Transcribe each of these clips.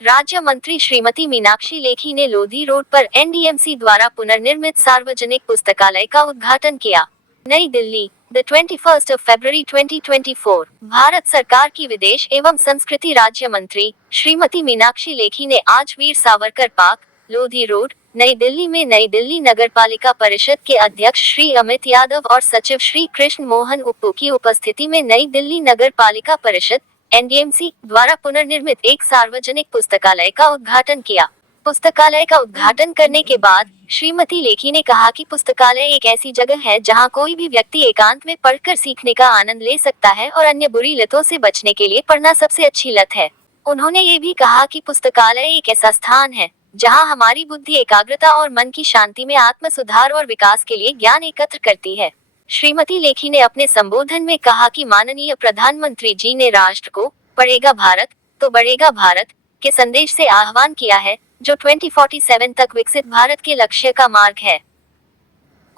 राज्य मंत्री श्रीमती मीनाक्षी लेखी ने लोधी रोड पर एनडीएमसी द्वारा पुनर्निर्मित सार्वजनिक पुस्तकालय का उद्घाटन किया। नई Delhi, the 21st of February 2024। Bharat सरकार की विदेश एवं संस्कृति राज्य मंत्री श्रीमती मीनाक्षी लेखी ने आज वीर सावरकर पार्क, लोधी रोड, नई दिल्ली में नई दिल्ली नगरपालिका परिषद के अध्यक्ष श्री अमित यादव और सचिव श्री कृष्ण मोहन उप्पू की उपस्थिति में नई दिल्ली नगर पालिका परिषद एनडीएमसी द्वारा पुनर्निर्मित एक सार्वजनिक पुस्तकालय का उद्घाटन किया। पुस्तकालय का उद्घाटन करने के बाद श्रीमती लेखी ने कहा कि पुस्तकालय एक ऐसी जगह है जहां कोई भी व्यक्ति एकांत में पढ़कर सीखने का आनंद ले सकता है और अन्य बुरी लतों से बचने के लिए पढ़ना सबसे अच्छी लत है। उन्होंने ये भी कहा कि पुस्तकालय एक ऐसा स्थान है जहां हमारी बुद्धि एकाग्रता और मन की शांति में आत्म सुधार और विकास के लिए ज्ञान एकत्र करती है। श्रीमती लेखी ने अपने संबोधन में कहा कि माननीय प्रधानमंत्री जी ने राष्ट्र को पढ़ेगा भारत तो बढ़ेगा भारत के संदेश से आह्वान किया है, जो 2047 तक विकसित भारत के लक्ष्य का मार्ग है।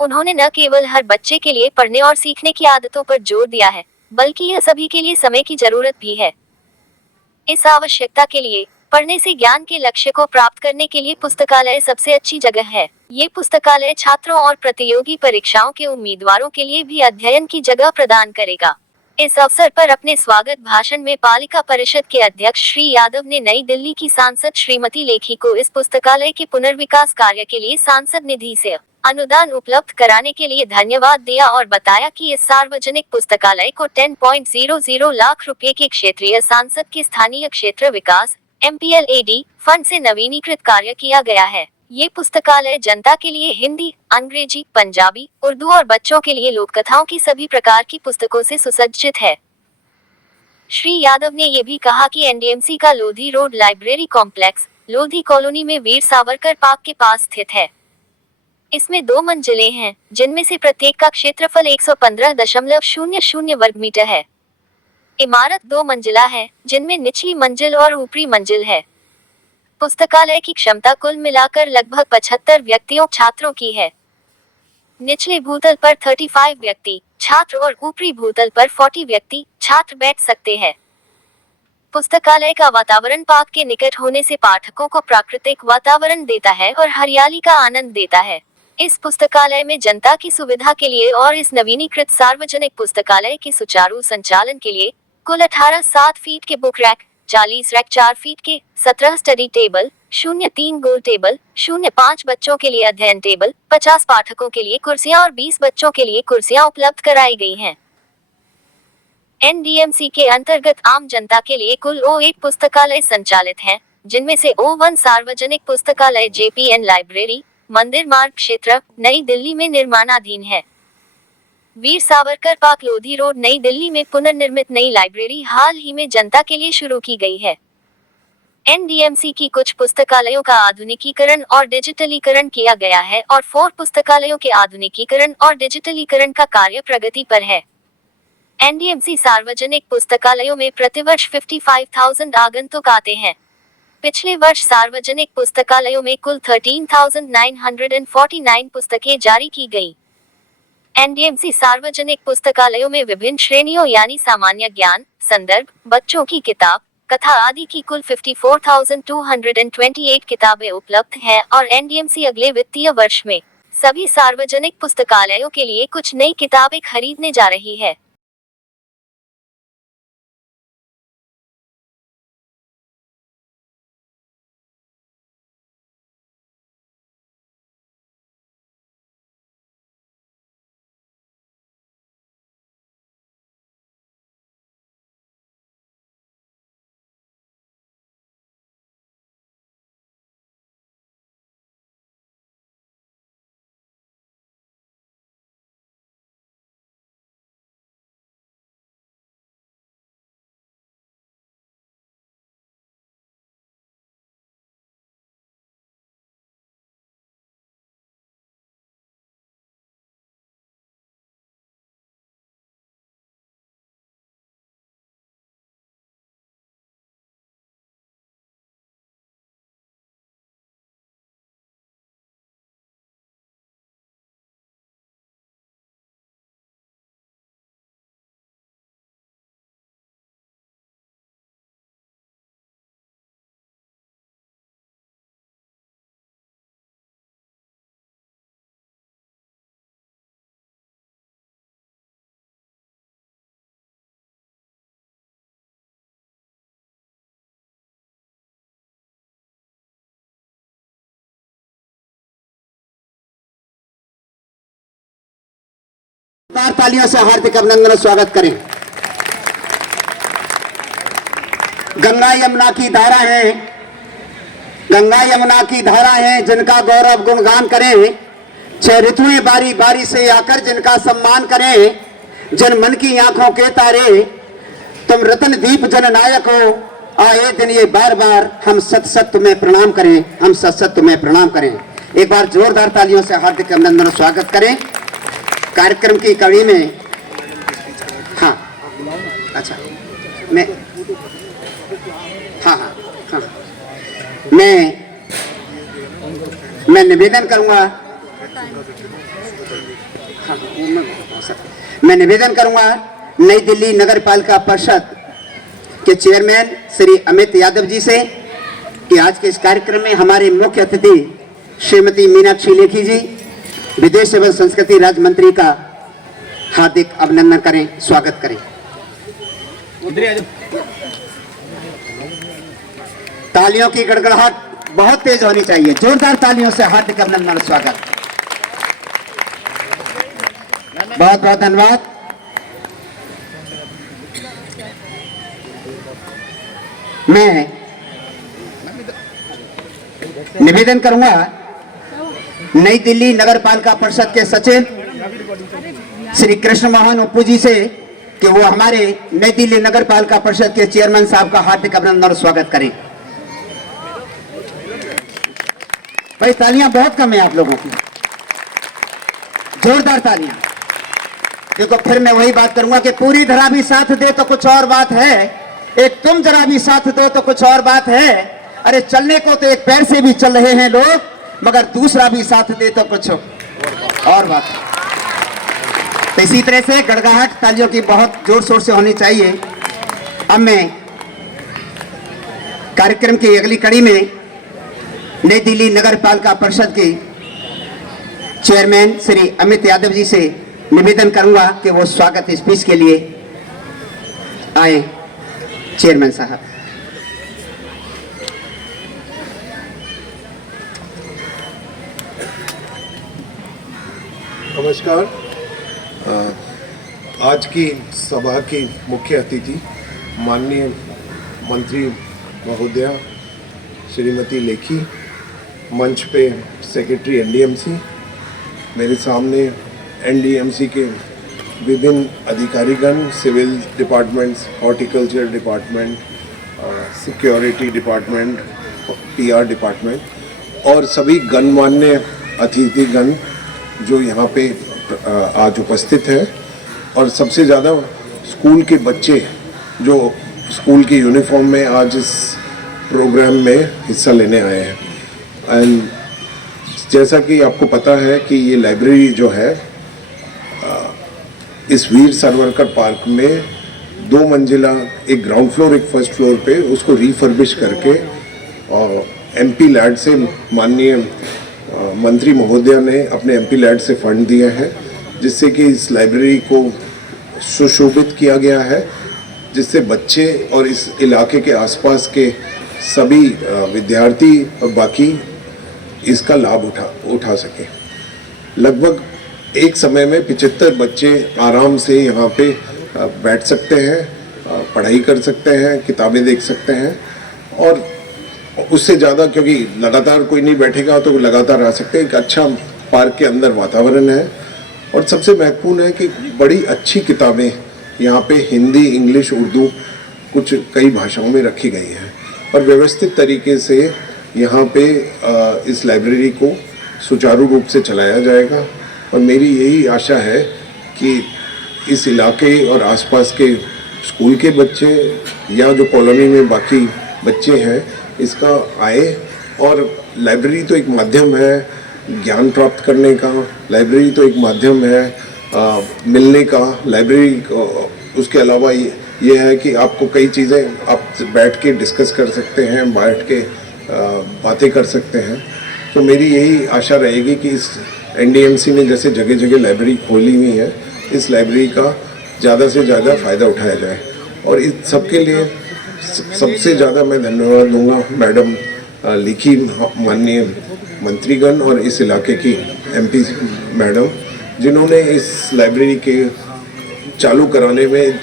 उन्होंने न केवल हर बच्चे के लिए पढ़ने और सीखने की आदतों पर जोर दिया है, बल्कि यह सभी के लिए समय की जरूरत भी है। इस आवश्यकता के लिए पढ़ने से ज्ञान के लक्ष्य को प्राप्त करने के लिए पुस्तकालय सबसे अच्छी जगह है। ये पुस्तकालय छात्रों और प्रतियोगी परीक्षाओं के उम्मीदवारों के लिए भी अध्ययन की जगह प्रदान करेगा। इस अवसर पर अपने स्वागत भाषण में पालिका परिषद के अध्यक्ष श्री यादव ने नई दिल्ली की सांसद श्रीमती लेखी को इस पुस्तकालय के पुनर्विकास कार्य के लिए सांसद निधि से अनुदान उपलब्ध कराने के लिए धन्यवाद दिया और बताया कि इस सार्वजनिक पुस्तकालय को 10.00 लाख रुपए के क्षेत्रीय सांसद के स्थानीय क्षेत्र विकास MPLAD फंड से नवीनीकृत कार्य किया गया है। ये पुस्तकालय जनता के लिए हिंदी, अंग्रेजी, पंजाबी, उर्दू और बच्चों के लिए लोककथाओं की सभी प्रकार की पुस्तकों से सुसज्जित है। श्री यादव ने ये भी कहा कि एनडीएमसी का Lodhi road library complex Lodhi colony में वीर सावरकर पार्क के पास स्थित है। इसमें 2 मंजिलें हैं, जिनमें से प्रत्येक का क्षेत्रफल 115.00 वर्ग मीटर है। इमारत 2 मंजिला है, जिनमें निचली मंजिल और ऊपरी मंजिल है। पुस्तकालय की क्षमता कुल मिलाकर लगभग 75 व्यक्तियों छात्रों की है। निचले भूतल पर 35 व्यक्ति छात्र और ऊपरी भूतल पर 40 व्यक्ति छात्र बैठ सकते हैं। पुस्तकालय का वातावरण पार्क के निकट होने से पाठकों को प्राकृतिक वातावरण देता है और हरियाली का आनंद देता है। इस पुस्तकालय में जनता की सुविधा के लिए और इस नवीनीकृत सार्वजनिक पुस्तकालय के सुचारू संचालन के लिए कुल 18 7 फीट के बुक रैक, 40 रैक 4 फीट के, 17 स्टडी टेबल, 03 गोल टेबल, 05 बच्चों के लिए अध्ययन टेबल, 50 पाठकों के लिए कुर्सियां और 20 बच्चों के लिए कुर्सियां उपलब्ध कराई गई हैं। एनडीएमसी के अंतर्गत आम जनता के लिए कुल O1 पुस्तकालय संचालित हैं, जिनमें से O1 सार्वजनिक पुस्तकालय JPN लाइब्रेरी, मंदिर मार्ग क्षेत्र, नई दिल्ली में निर्माणाधीन है। वीर सावरकर पार्क लोधी रोड नई दिल्ली में पुनर्निर्मित नई लाइब्रेरी हाल ही में जनता के लिए शुरू की गई है। एनडीएमसी की कुछ पुस्तकालयों का आधुनिकीकरण और डिजिटलीकरण किया गया है और 4 पुस्तकालयों के आधुनिकीकरण और डिजिटलीकरण का कार्य प्रगति पर है। एनडीएमसी सार्वजनिक पुस्तकालयों में प्रतिवर्ष 55,000 आगंतुक आते हैं। पिछले वर्ष सार्वजनिक पुस्तकालयों में कुल 13,949 पुस्तकें जारी की गई। एनडीएमसी सार्वजनिक पुस्तकालयों में विभिन्न श्रेणियों यानी सामान्य ज्ञान, संदर्भ, बच्चों की किताब, कथा आदि की कुल 54,228 किताबें उपलब्ध हैं और एनडीएमसी अगले वित्तीय वर्ष में सभी सार्वजनिक पुस्तकालयों के लिए कुछ नई किताबें खरीदने जा रही है। जोरदार तालियों से हार्दिक अभिनंदन और स्वागत करें। गंगा यमुना की धारा है, गंगा यमुना की धारा है, जिनका गौरव गुणगान करें। 6 ऋतुएं बारी बारी से आकर जिनका सम्मान करें। जन मन की आंखों के तारे, तुम रतन दीप जननायक हो। आए दिन ये बार बार हम सत सत में प्रणाम करें, हम सत सत में प्रणाम करें। एक बार जोरदार तालियों से हार्दिक अभिनंदन और स्वागत करें। कार्यक्रम की कड़ी में हाँ अच्छा मैं हाँ हाँ हाँ मैं निवेदन करूंगा। हाँ मैं निवेदन करूंगा नई दिल्ली नगर पालिका परिषद के चेयरमैन श्री अमित यादव जी से कि आज के इस कार्यक्रम में हमारे मुख्य अतिथि श्रीमती मीनाक्षी लेखी जी, विदेश एवं संस्कृति राज्य मंत्री का हार्दिक अभिनंदन करें, स्वागत करें। तालियों की गड़गड़ाहट बहुत तेज होनी चाहिए। जोरदार तालियों से हार्दिक अभिनंदन और स्वागत। बहुत बहुत धन्यवाद। मैं निवेदन करूंगा नई दिल्ली नगर पालिका परिषद के सचिव श्री कृष्ण मोहन उप्पू जी से कि वो हमारे नई दिल्ली नगर पालिका परिषद के चेयरमैन साहब का हार्दिक अभिनंदन और स्वागत करें। भाई तालियां बहुत कम है आप लोगों की, जोरदार तालियां। देखो फिर मैं वही बात करूंगा कि पूरी धरा भी साथ दे तो कुछ और बात है, एक तुम जरा भी साथ दो तो कुछ और बात है। अरे चलने को तो एक पैर से भी चल रहे हैं लोग, मगर दूसरा भी साथ दे तो कुछ और बात है। तो इसी तरह से गड़गड़ाहट तालियों की बहुत जोर शोर से होनी चाहिए। अब मैं कार्यक्रम की अगली कड़ी में नई दिल्ली नगर पालिका परिषद के चेयरमैन श्री अमित यादव जी से निवेदन करूंगा कि वो स्वागत स्पीच के लिए आए। चेयरमैन साहब। नमस्कार। आज की सभा की मुख्य अतिथि माननीय मंत्री महोदया श्रीमती लेखी, मंच पे सेक्रेटरी एनडीएमसी, मेरे सामने एनडीएमसी के विभिन्न अधिकारीगण, civil departments, horticulture department, security department, PR department और सभी गणमान्य अतिथिगण जो यहाँ पे आज उपस्थित हैं, और सबसे ज़्यादा स्कूल के बच्चे जो स्कूल की यूनिफॉर्म में आज इस प्रोग्राम में हिस्सा लेने आए हैं। एंड जैसा कि आपको पता है कि ये लाइब्रेरी जो है इस वीर सावरकर पार्क में 2 मंजिला, एक ग्राउंड फ्लोर एक फर्स्ट फ्लोर पे, उसको रिफर्बिश करके और एमपी लैड से माननीय मंत्री महोदया ने अपने एमपी लैड से फंड दिया है, जिससे कि इस लाइब्रेरी को सुशोभित किया गया है, जिससे बच्चे और इस इलाके के आसपास के सभी विद्यार्थी और बाकी इसका लाभ उठा सके। लगभग एक समय में 75 बच्चे आराम से यहाँ पे बैठ सकते हैं, पढ़ाई कर सकते हैं, किताबें देख सकते हैं, और उससे ज़्यादा क्योंकि लगातार कोई नहीं बैठेगा तो लगातार आ सकते हैं। एक अच्छा पार्क के अंदर वातावरण है, और सबसे महत्वपूर्ण है कि बड़ी अच्छी किताबें यहाँ पे हिंदी, इंग्लिश, उर्दू कुछ कई भाषाओं में रखी गई हैं, और व्यवस्थित तरीके से यहाँ पे इस लाइब्रेरी को सुचारू रूप से चलाया जाएगा। और मेरी यही आशा है कि इस इलाके और आसपास के स्कूल के बच्चे या जो कॉलोनी में बाकी बच्चे हैं इसका आए। और लाइब्रेरी तो एक माध्यम है ज्ञान प्राप्त करने का, लाइब्रेरी तो एक माध्यम है मिलने का। लाइब्रेरी उसके अलावा ये है कि आपको कई चीज़ें आप बैठ के डिस्कस कर सकते हैं, बैठ के बातें कर सकते हैं। तो मेरी यही आशा रहेगी कि इस एनडीएमसी ने जैसे जगह जगह लाइब्रेरी खोली हुई है, इस लाइब्रेरी का ज़्यादा से ज़्यादा फ़ायदा उठाया जाए। और इस सबके लिए सबसे ज़्यादा मैं धन्यवाद दूंगा मैडम लेखी, माननीय मंत्रीगण और इस इलाके की एमपी मैडम, जिन्होंने इस लाइब्रेरी के चालू कराने में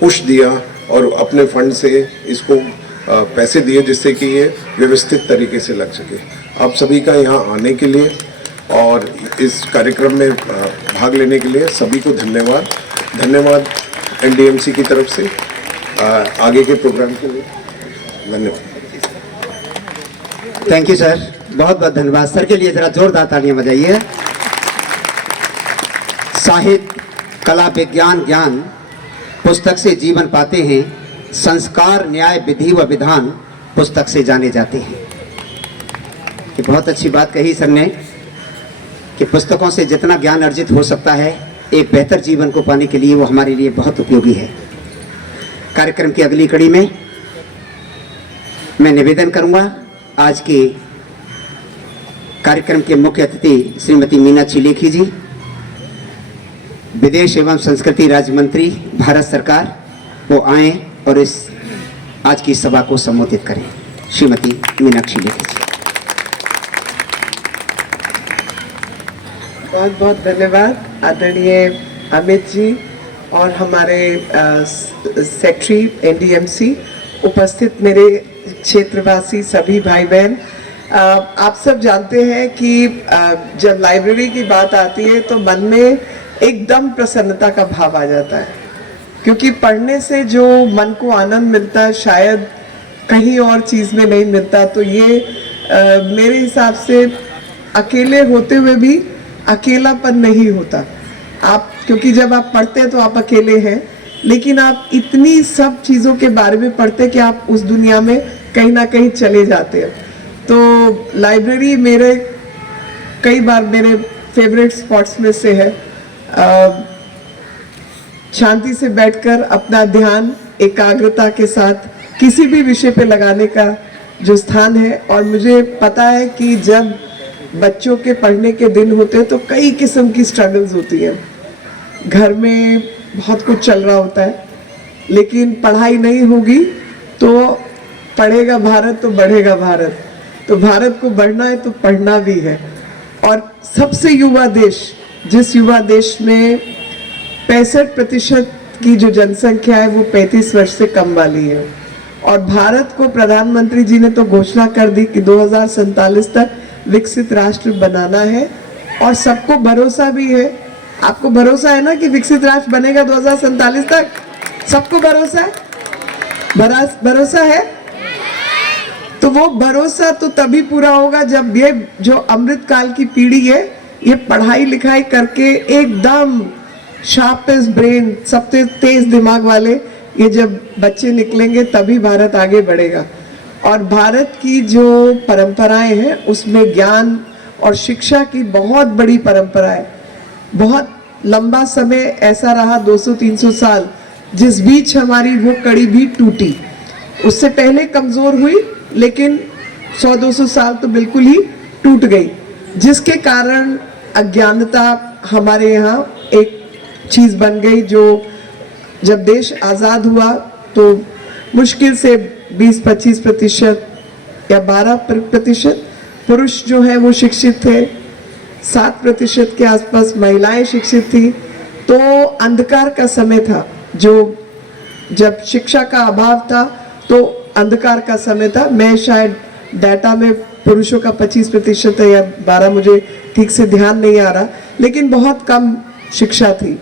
पुश दिया और अपने फंड से इसको पैसे दिए जिससे कि ये व्यवस्थित तरीके से लग सके। आप सभी का यहाँ आने के लिए और इस कार्यक्रम में भाग लेने के लिए सभी को धन्यवाद एनडीएमसी की तरफ से। आगे के प्रोग्राम के लिए धन्यवाद। थैंक यू सर, बहुत बहुत धन्यवाद सर के लिए जरा जोरदार तालियां बजाइए। साहित्य, कला, विज्ञान, ज्ञान पुस्तक से जीवन पाते हैं, संस्कार, न्याय, विधि व विधान पुस्तक से जाने जाते हैं। ये बहुत अच्छी बात कही सर ने कि पुस्तकों से जितना ज्ञान अर्जित हो सकता है एक बेहतर जीवन को पाने के लिए वो हमारे लिए बहुत उपयोगी है। कार्यक्रम की अगली कड़ी में मैं निवेदन करूंगा आज के कार्यक्रम के मुख्य अतिथि श्रीमती मीनाक्षी लेखी जी, विदेश एवं संस्कृति राज्य मंत्री भारत सरकार, वो आए और इस आज की सभा को संबोधित करें। श्रीमती मीनाक्षी लेखी जी। बहुत बहुत धन्यवाद आदरणीय अमित जी और हमारे सेक्रेटरी एनडीएमसी, उपस्थित मेरे क्षेत्रवासी सभी भाई बहन। आप सब जानते हैं कि जब लाइब्रेरी की बात आती है तो मन में एकदम प्रसन्नता का भाव आ जाता है, क्योंकि पढ़ने से जो मन को आनंद मिलता है शायद कहीं और चीज़ में नहीं मिलता। तो ये मेरे हिसाब से अकेले होते हुए भी अकेलापन नहीं होता आप, क्योंकि जब आप पढ़ते हैं तो आप अकेले हैं, लेकिन आप इतनी सब चीज़ों के बारे में पढ़ते कि आप उस दुनिया में कहीं ना कहीं चले जाते हैं। तो लाइब्रेरी मेरे कई बार मेरे फेवरेट स्पॉट्स में से है। शांति से बैठकर अपना ध्यान एकाग्रता के साथ किसी भी विषय पे लगाने का जो स्थान है। और मुझे पता है कि जब बच्चों के पढ़ने के दिन होते हैं तो कई किस्म की स्ट्रगल्स होती हैं, घर में बहुत कुछ चल रहा होता है, लेकिन पढ़ाई नहीं होगी तो पढ़ेगा भारत तो बढ़ेगा भारत। तो भारत को बढ़ना है तो पढ़ना भी है। और सबसे युवा देश, जिस युवा देश में 65% की जो जनसंख्या है वो 35 वर्ष से कम वाली है, और भारत को प्रधानमंत्री जी ने तो घोषणा कर दी कि 2047 तक विकसित राष्ट्र बनाना है। और सबको भरोसा भी है, आपको भरोसा है ना कि विकसित राष्ट्र बनेगा 2047 तक? सबको भरोसा है? भरोसा है? तो वो भरोसा तो तभी पूरा होगा जब ये जो अमृत काल की पीढ़ी है ये पढ़ाई लिखाई करके एकदम शार्पेस्ट ब्रेन, सबसे तेज दिमाग वाले ये जब बच्चे निकलेंगे तभी भारत आगे बढ़ेगा। और भारत की जो परंपराएं हैं उसमें ज्ञान और शिक्षा की बहुत बड़ी परंपरा है। बहुत लंबा समय ऐसा रहा, 200-300 साल, जिस बीच हमारी वो कड़ी भी टूटी। उससे पहले कमज़ोर हुई, लेकिन 100-200 साल तो बिल्कुल ही टूट गई, जिसके कारण अज्ञानता हमारे यहाँ एक चीज़ बन गई। जो जब देश आज़ाद हुआ तो मुश्किल से 20-25% या 12% पुरुष जो है वो शिक्षित थे, 7% के आसपास महिलाएं शिक्षित थी। तो अंधकार का समय था, जो जब शिक्षा का अभाव था तो अंधकार का समय था। मैं शायद डाटा में पुरुषों का 25% है या 12, मुझे ठीक से ध्यान नहीं आ रहा, लेकिन बहुत कम शिक्षा थी।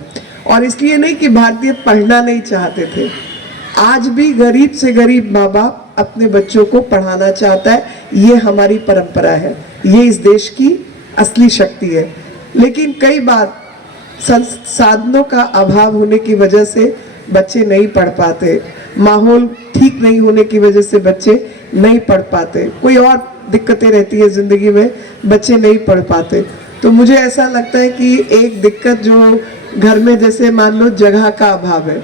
और इसलिए नहीं कि भारतीय पढ़ना नहीं चाहते थे, आज भी गरीब से गरीब माँ बाप अपने बच्चों को पढ़ाना चाहता है। ये हमारी परंपरा है, ये इस देश की असली शक्ति है। लेकिन कई बार संसाधनों का अभाव होने की वजह से बच्चे नहीं पढ़ पाते, माहौल ठीक नहीं होने की वजह से बच्चे नहीं पढ़ पाते, कोई और दिक्कतें रहती है ज़िंदगी में, बच्चे नहीं पढ़ पाते। तो मुझे ऐसा लगता है कि एक दिक्कत जो घर में, जैसे मान लो जगह का अभाव है,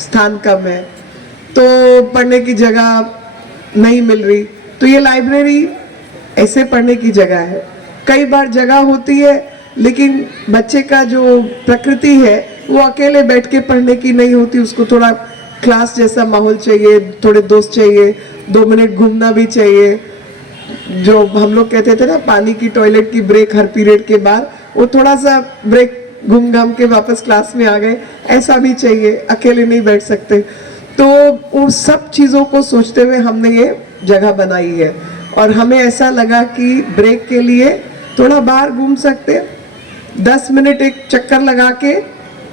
स्थान कम है, तो पढ़ने की जगह नहीं मिल रही, तो ये लाइब्रेरी ऐसे पढ़ने की जगह है। कई बार जगह होती है लेकिन बच्चे का जो प्रकृति है वो अकेले बैठ के पढ़ने की नहीं होती, उसको थोड़ा क्लास जैसा माहौल चाहिए, थोड़े दोस्त चाहिए, 2 मिनट घूमना भी चाहिए। जो हम लोग कहते थे ना, पानी की टॉयलेट की ब्रेक हर पीरियड के बाद, वो थोड़ा सा ब्रेक घूम घाम के वापस क्लास में आ गए, ऐसा भी चाहिए, अकेले नहीं बैठ सकते। तो उन सब चीज़ों को सोचते हुए हमने ये जगह बनाई है और हमें ऐसा लगा कि ब्रेक के लिए थोड़ा बाहर घूम सकते हैं, 10 मिनट एक चक्कर लगा के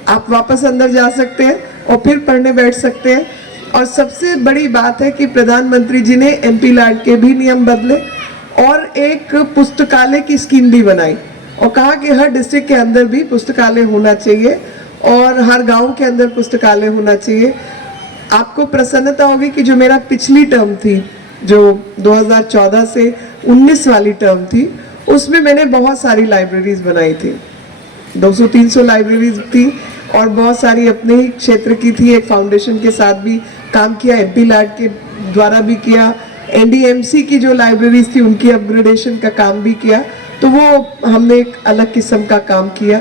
आप वापस अंदर जा सकते हैं और फिर पढ़ने बैठ सकते हैं। और सबसे बड़ी बात है कि प्रधानमंत्री जी ने MP लैड के भी नियम बदले और एक पुस्तकालय की स्कीम भी बनाई और कहा कि हर डिस्ट्रिक्ट के अंदर भी पुस्तकालय होना चाहिए और हर गांव के अंदर पुस्तकालय होना चाहिए। आपको प्रसन्नता होगी कि जो मेरा पिछली टर्म थी, जो 2014 से 19 वाली टर्म थी, उसमें मैंने बहुत सारी लाइब्रेरीज बनाई थी, 200-300 लाइब्रेरीज थी और बहुत सारी अपने ही क्षेत्र की थी। एक फाउंडेशन के साथ भी काम किया, MP लैड के द्वारा भी किया, NDMC की जो लाइब्रेरीज थी उनकी अपग्रेडेशन का काम भी किया। तो वो हमने एक अलग किस्म का काम किया।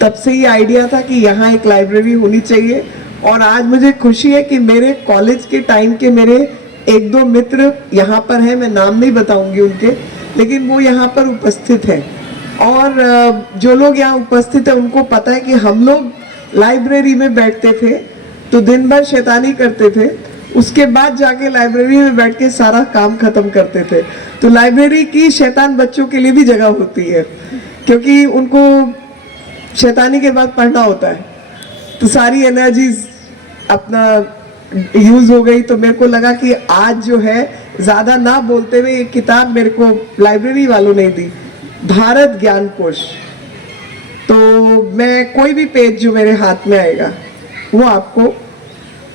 तब से ही आइडिया था कि यहाँ एक लाइब्रेरी होनी चाहिए और आज मुझे खुशी है कि मेरे कॉलेज के टाइम के मेरे 1-2 मित्र यहाँ पर हैं, मैं नाम नहीं बताऊंगी उनके, लेकिन वो यहाँ पर उपस्थित हैं और जो लोग यहाँ उपस्थित हैं उनको पता है कि हम लोग लाइब्रेरी में बैठते थे तो दिन भर शैतानी करते थे, उसके बाद जाके लाइब्रेरी में बैठ के सारा काम खत्म करते थे। तो लाइब्रेरी की शैतान बच्चों के लिए भी जगह होती है क्योंकि उनको शैतानी के बाद पढ़ना होता है, तो सारी एनर्जीज अपना यूज हो गई। तो मेरे को लगा कि आज जो है ज्यादा ना बोलते हुए एक किताब मेरे को लाइब्रेरी वालों ने दी, भारत ज्ञान कोश। तो मैं कोई भी पेज जो मेरे हाथ में आएगा वो आपको,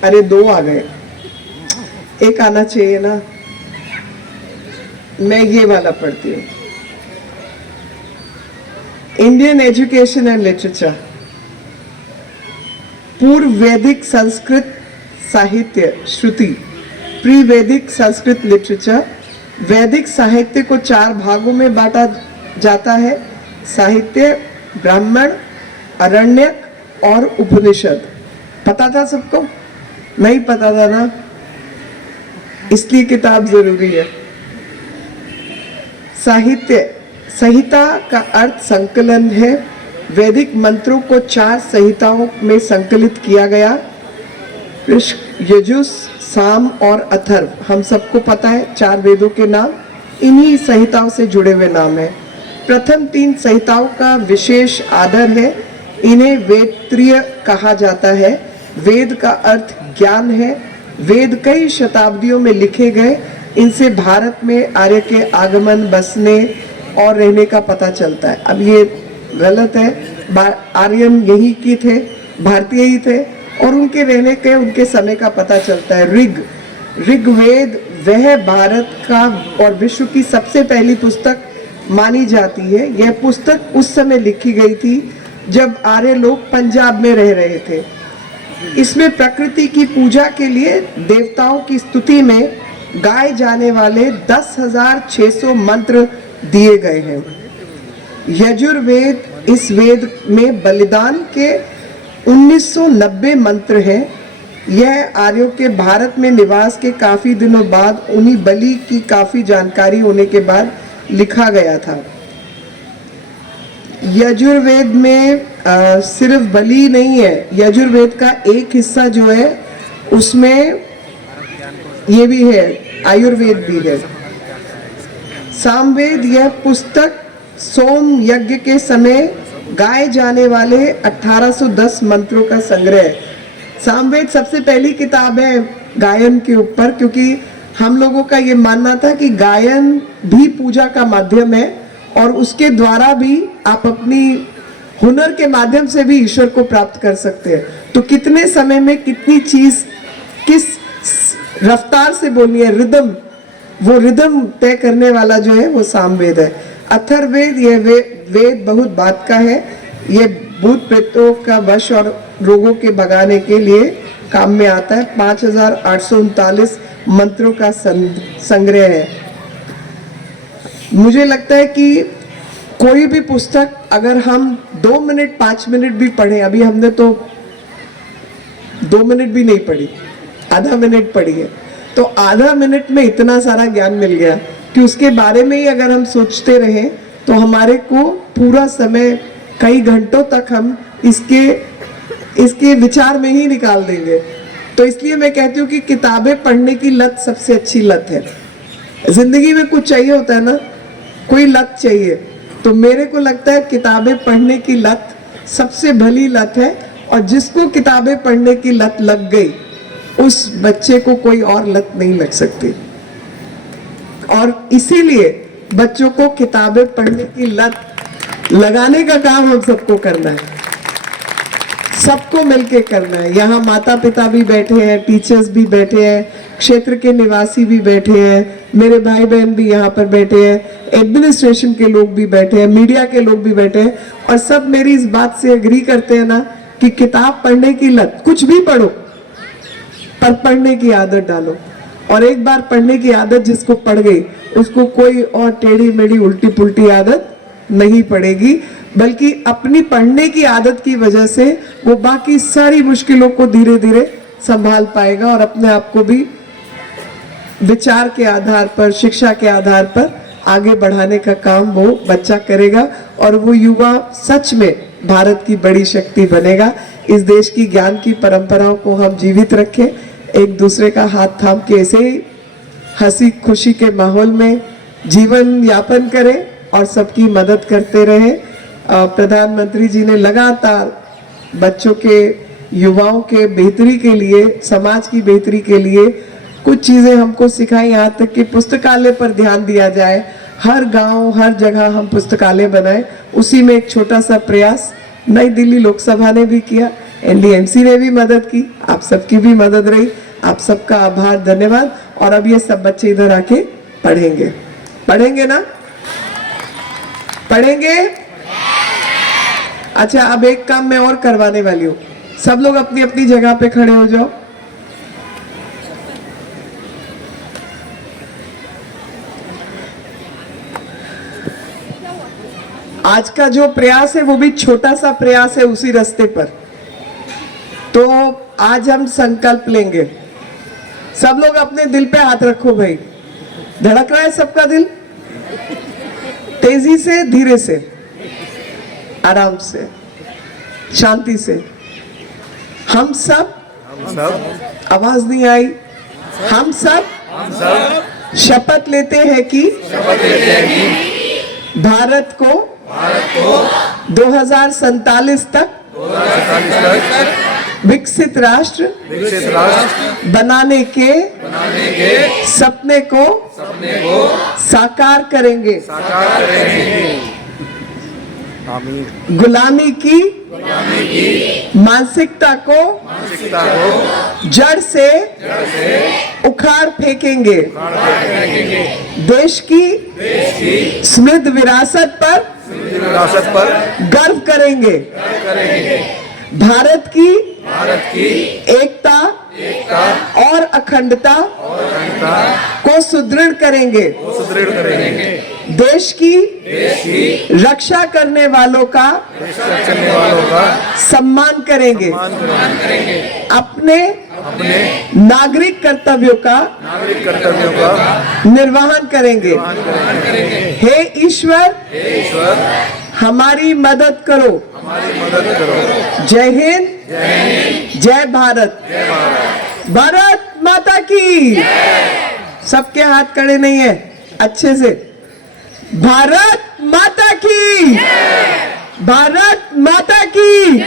अरे 2 आ गए, एक आना चाहिए ना, मैं ये वाला पढ़ती हूँ, इंडियन एजुकेशन एंड लिटरेचर, पूर्व वैदिक संस्कृत साहित्य श्रुति, प्री वैदिक संस्कृत लिटरेचर। वैदिक साहित्य को 4 भागों में बांटा जाता है, साहित्य, ब्राह्मण, अरण्यक और उपनिषद। पता था सबको? नहीं पता था ना, इसलिए किताब जरूरी है। साहित्य, संहिता का अर्थ संकलन है। वैदिक मंत्रों को 4 संहिताओं में संकलित किया गया, ऋष, यजुस, साम और अथर्व। हम सबको पता है 4 वेदों के नाम, इन्हीं संहिताओं से जुड़े हुए नाम है। प्रथम 3 संहिताओं का विशेष आदर है, इन्हें वेदत्रिय कहा जाता है। वेद का अर्थ ज्ञान है। वेद कई शताब्दियों में लिखे गए, इनसे भारत में आर्य के आगमन, बसने और रहने का पता चलता है। अब ये गलत है, आर्यन यही की थे, भारतीय ही थे और उनके रहने के, उनके समय का पता चलता है। ऋग्वेद वह भारत का और विश्व की सबसे पहली पुस्तक मानी जाती है। यह पुस्तक उस समय लिखी गई थी जब आर्य लोग पंजाब में रह रहे थे। इसमें प्रकृति की पूजा के लिए देवताओं की स्तुति में गाए जाने वाले 10,600 मंत्र दिए गए हैं। यजुर्वेद, इस वेद में बलिदान के 1990 मंत्र हैं। यह आर्यों के भारत में निवास के काफी दिनों बाद उन्हीं बलि की काफी जानकारी होने के बाद लिखा गया था। यजुर्वेद में सिर्फ बलि नहीं है, यजुर्वेद का एक हिस्सा जो है उसमें ये भी है, आयुर्वेद भी है। सामवेद, यह पुस्तक सोम यज्ञ के समय गाए जाने वाले 1810 मंत्रों का संग्रह है। सामवेद सबसे पहली किताब है गायन के ऊपर, क्योंकि हम लोगों का ये मानना था कि गायन भी पूजा का माध्यम है और उसके द्वारा भी आप अपनी हुनर के माध्यम से भी ईश्वर को प्राप्त कर सकते हैं। तो कितने समय में कितनी चीज किस रफ्तार से बोलनी है, रिदम, वो रिदम तय करने वाला जो है वो सामवेद है। अथर्ववेद, यह वेद बहुत बात का है। यह भूत प्रेतों का वश और रोगों के भगाने के लिए काम में आता है। 5,839 मंत्रों का संग्रह है। मुझे लगता है कि कोई भी पुस्तक अगर हम 2 मिनट 5 मिनट भी पढ़ें, अभी हमने तो 2 मिनट भी नहीं पढ़ी, आधा मिनट पढ़ी है, तो आधा मिनट में इतना सारा ज्ञान मिल गया कि उसके बारे में ही अगर हम सोचते रहें तो हमारे को पूरा समय कई घंटों तक हम इसके विचार में ही निकाल देंगे। तो इसलिए मैं कहती हूँ कि किताबें पढ़ने की लत सबसे अच्छी लत है। जिंदगी में कुछ चाहिए होता है ना, कोई लत चाहिए, तो मेरे को लगता है किताबें पढ़ने की लत सबसे भली लत है। और जिसको किताबें पढ़ने की लत लग गई, उस बच्चे को कोई और लत नहीं लग सकती। और इसीलिए बच्चों को किताबें पढ़ने की लत लगाने का काम हम सबको करना है, सबको मिलके करना है। यहाँ माता पिता भी बैठे हैं, टीचर्स भी बैठे हैं, क्षेत्र के निवासी भी बैठे हैं, मेरे भाई बहन भी यहाँ पर बैठे हैं, एडमिनिस्ट्रेशन के लोग भी बैठे हैं, मीडिया के लोग भी बैठे हैं, और सब मेरी इस बात से एग्री करते हैं ना कि किताब पढ़ने की लत, कुछ भी पढ़ो पर पढ़ने की आदत डालो। और एक बार पढ़ने की आदत जिसको पड़ गई, उसको कोई और टेढ़ी मेढ़ी उल्टी पुल्टी आदत नहीं पड़ेगी, बल्कि अपनी पढ़ने की आदत की वजह से वो बाकी सारी मुश्किलों को धीरे धीरे संभाल पाएगा और अपने आप को भी विचार के आधार पर, शिक्षा के आधार पर आगे बढ़ाने का काम वो बच्चा करेगा। और वो युवा सच में भारत की बड़ी शक्ति बनेगा। इस देश की ज्ञान की परंपराओं को हम जीवित रखें, एक दूसरे का हाथ थाम के ऐसे ही हंसी खुशी के माहौल में जीवन यापन करें और सबकी मदद करते रहें। प्रधानमंत्री जी ने लगातार बच्चों के, युवाओं के बेहतरी के लिए, समाज की बेहतरी के लिए कुछ चीजें हमको सिखाई, यहाँ तक कि पुस्तकालय पर ध्यान दिया जाए, हर गांव हर जगह हम पुस्तकालय बनाएं। उसी में एक छोटा सा प्रयास नई दिल्ली लोकसभा ने भी किया, एनडीएमसी ने भी मदद की, आप सबकी भी मदद रही, आप सबका आभार, धन्यवाद। और अब ये सब बच्चे इधर आके पढ़ेंगे, पढ़ेंगे ना, पढ़ेंगे। अच्छा, अब एक काम मैं और करवाने वाली हूँ, सब लोग अपनी अपनी जगह पे खड़े हो जाओ। आज का जो प्रयास है वो भी छोटा सा प्रयास है उसी रास्ते पर। तो आज हम संकल्प लेंगे, सब लोग अपने दिल पे हाथ रखो भाई। धड़क रहा है सबका दिल? तेजी से, धीरे से, आराम से, शांति से। हम सब, आवाज नहीं आई, हम सब शपथ लेते हैं कि भारत को 2047 तक विकसित राष्ट्र बनाने के सपने को साकार करेंगे। गुलामी की मानसिकता को जड़ से उखाड़ फेंकेंगे। देश की समृद्ध विरासत पर गर्व करेंगे। भारत की एकता और अखंडता को सुदृढ़ करेंगे। देश की रक्षा करने वालों का सम्मान करेंगे। अपने नागरिक कर्तव्यों का निर्वहन करेंगे। हे ईश्वर, हमारी मदद करो। जय हिंद, जय भारत। भारत माता की। सबके हाथ खड़े नहीं है, अच्छे से। भारत माता की, भारत माता की,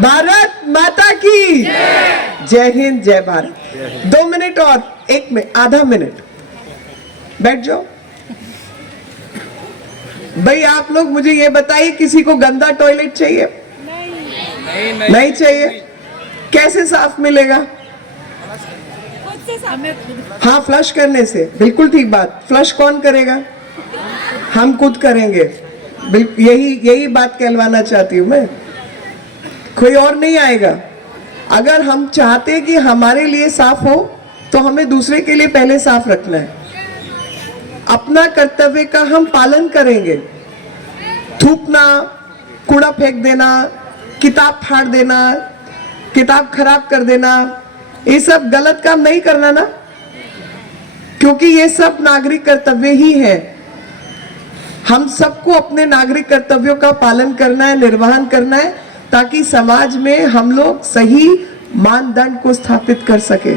भारत माता की। जय हिंद, जय भारत। 2 मिनट और, 1 मिनट, आधा मिनट बैठ जाओ। भाई आप लोग मुझे ये बताइए, किसी को गंदा टॉयलेट चाहिए? नहीं चाहिए। कैसे साफ मिलेगा? हाँ, फ्लश करने से। बिल्कुल ठीक बात। फ्लश कौन करेगा? हम खुद करेंगे। यही बात कहलवाना चाहती हूँ मैं, कोई और नहीं आएगा। अगर हम चाहते कि हमारे लिए साफ हो, तो हमें दूसरे के लिए पहले साफ रखना है। अपना कर्तव्य का हम पालन करेंगे। थूकना, कूड़ा फेंक देना, किताब फाड़ देना, किताब खराब कर देना, ये सब गलत काम नहीं करना ना, क्योंकि ये सब नागरिक कर्तव्य ही है। हम सबको अपने नागरिक कर्तव्यों का पालन करना है, निर्वहन करना है, ताकि समाज में हम लोग सही मानदंड को स्थापित कर सके।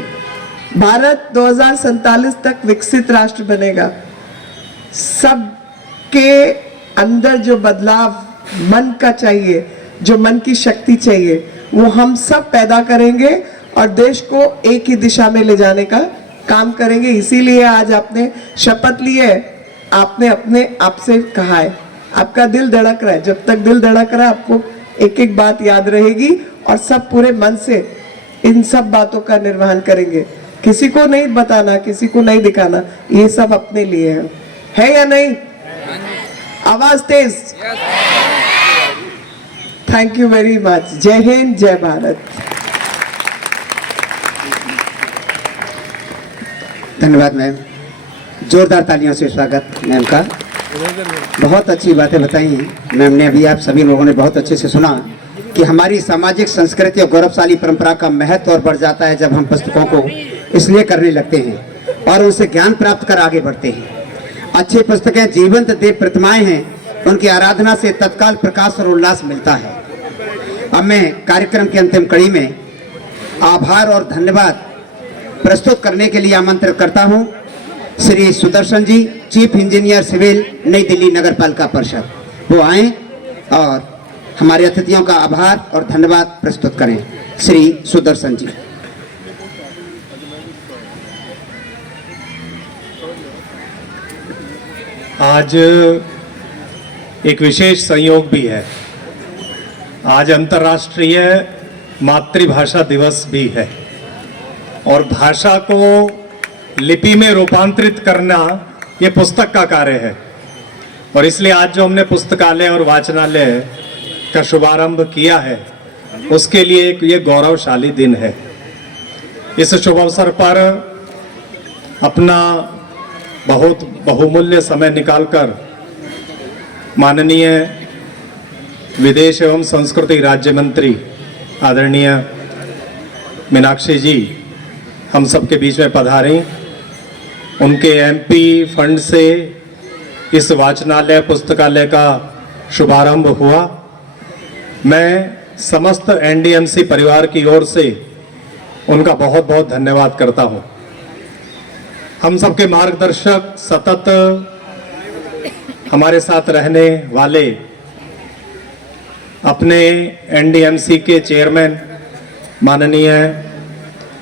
भारत 2047 तक विकसित राष्ट्र बनेगा। सबके अंदर जो बदलाव मन का चाहिए, जो मन की शक्ति चाहिए, वो हम सब पैदा करेंगे और देश को एक ही दिशा में ले जाने का काम करेंगे। इसीलिए आज आपने शपथ ली है, आपने अपने आप से कहा है, आपका दिल धड़क रहा है। जब तक दिल धड़क रहा है, आपको एक एक बात याद रहेगी और सब पूरे मन से इन सब बातों का निर्वहन करेंगे। किसी को नहीं बताना, किसी को नहीं दिखाना, ये सब अपने लिए है या नहीं? आवाज तेज। Thank you very much. Jai Hind, जय भारत। धन्यवाद मैम, जोरदार तालियों से स्वागत मैम का। बहुत अच्छी बातें बताई हैं मैम ने। अभी आप सभी लोगों ने बहुत अच्छे से सुना कि हमारी सामाजिक संस्कृति और गौरवशाली परंपरा का महत्व और बढ़ जाता है जब हम पुस्तकों को इसलिए करने लगते हैं और उनसे ज्ञान प्राप्त कर आगे बढ़ते हैं। अच्छी पुस्तकें जीवंत देव प्रतिमाएं हैं, उनकी आराधना से तत्काल प्रकाश और उल्लास मिलता है। अब मैं कार्यक्रम की अंतिम कड़ी में आभार और धन्यवाद प्रस्तुत करने के लिए आमंत्रित करता हूं Shri Sudarshan ji, chief engineer civil, नई दिल्ली नगर पालिका परिषद। वो आए और हमारे अतिथियों का आभार और धन्यवाद प्रस्तुत करें। श्री सुदर्शन जी। आज एक विशेष संयोग भी है। आज अंतर्राष्ट्रीय मातृभाषा दिवस भी है और भाषा को लिपि में रूपांतरित करना ये पुस्तक का कार्य है। और इसलिए आज जो हमने पुस्तकालय और वाचनालय का शुभारंभ किया है, उसके लिए एक ये गौरवशाली दिन है। इस शुभ अवसर पर अपना बहुत बहुमूल्य समय निकालकर माननीय विदेश एवं संस्कृति राज्य मंत्री आदरणीय मीनाक्षी जी हम सबके बीच में पधारी। उनके एमपी फंड से इस वाचनालय पुस्तकालय का शुभारंभ हुआ। मैं समस्त एनडीएमसी परिवार की ओर से उनका बहुत बहुत धन्यवाद करता हूं। हम सबके मार्गदर्शक, सतत हमारे साथ रहने वाले अपने एनडीएमसी के चेयरमैन माननीय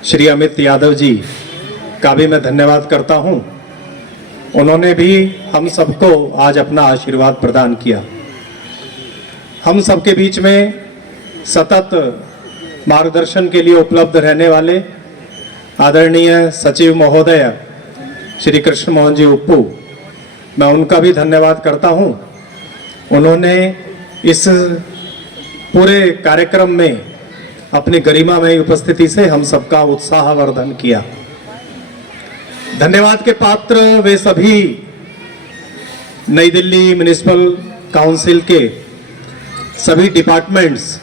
श्री अमित यादव जी का भी मैं धन्यवाद करता हूं। उन्होंने भी हम सबको आज अपना आशीर्वाद प्रदान किया। हम सबके बीच में सतत मार्गदर्शन के लिए उपलब्ध रहने वाले आदरणीय सचिव महोदय श्री कृष्ण मोहन जी उप्पू, मैं उनका भी धन्यवाद करता हूं। उन्होंने इस पूरे कार्यक्रम में अपनी गरिमामय उपस्थिति से हम सबका उत्साहवर्धन किया। धन्यवाद के पात्र वे सभी नई दिल्ली म्युनिसिपल काउंसिल के सभी डिपार्टमेंट्स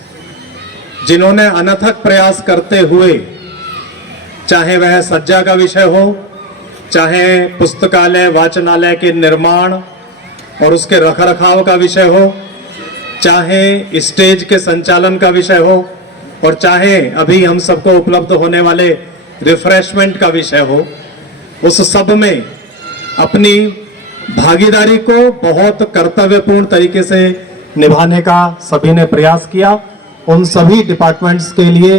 जिन्होंने अनथक प्रयास करते हुए, चाहे वह सज्जा का विषय हो, चाहे पुस्तकालय वाचनालय के निर्माण और उसके रखरखाव का विषय हो, चाहे स्टेज के संचालन का विषय हो और चाहे अभी हम सबको उपलब्ध होने वाले रिफ्रेशमेंट का विषय हो, उस सब में अपनी भागीदारी को बहुत कर्तव्यपूर्ण तरीके से निभाने का सभी ने प्रयास किया। उन सभी डिपार्टमेंट्स के लिए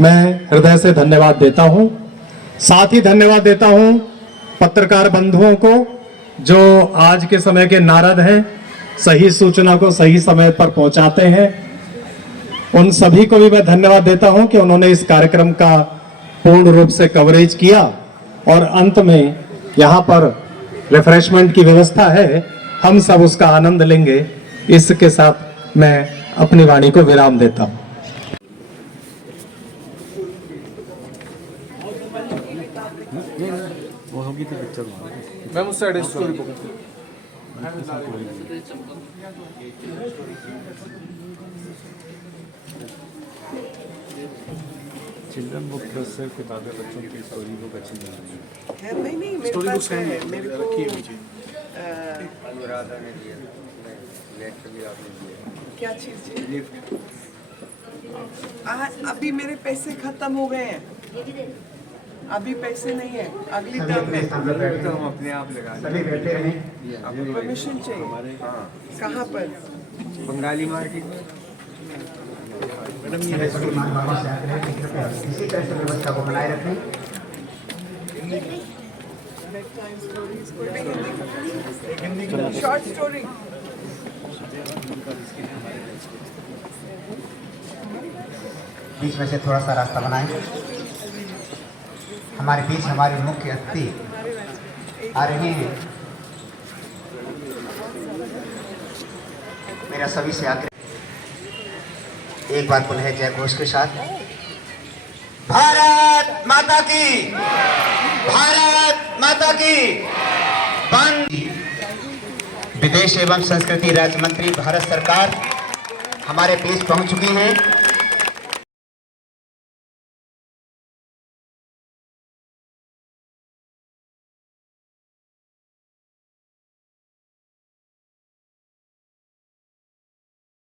मैं हृदय से धन्यवाद देता हूं। साथ ही धन्यवाद देता हूं पत्रकार बंधुओं को जो आज के समय के नारद हैं, सही सूचना को सही समय पर पहुंचाते हैं। उन सभी को भी मैं धन्यवाद देता हूं कि उन्होंने इस कार्यक्रम का पूर्ण रूप से कवरेज किया और अंत में यहाँ पर रिफ्रेशमेंट की व्यवस्था है, हम सब उसका आनंद लेंगे। इसके साथ मैं अपनी वाणी को विराम देता हूं। मैम उस साइड स्टोरी पकड़ चिल्ड्रन बुक प्लस से किताबें बच्चों की स्टोरी बुक अच्छी नहीं, मेरे पास है, मेरे को दादा ने दिया लेटर भी आपने दिया क्या चीज जी? लिफ्ट अभी मेरे पैसे खत्म हो गए हैं, अभी पैसे नहीं है, अगली टर्म में तो हम अपने आप लगा सभी बैठे रहें। आपको परमिशन चाहिए। हाँ कहाँ पर? बंगाली मार्केट में सभी महानुभावों से आग्रह है कि कृपया इसी तरह से व्यवस्था को बनाए रखें। Short story. बीच में से थोड़ा सा रास्ता बनाएं। हमारे बीच हमारे मुख्य अतिथि आ रहे हैं। मेरा सभी से आग्रह, एक बार पुनः जय घोष के साथ, भारत माता की, भारत माता की। विदेश एवं संस्कृति राज्य मंत्री भारत सरकार हमारे बीच पहुंच चुकी हैं।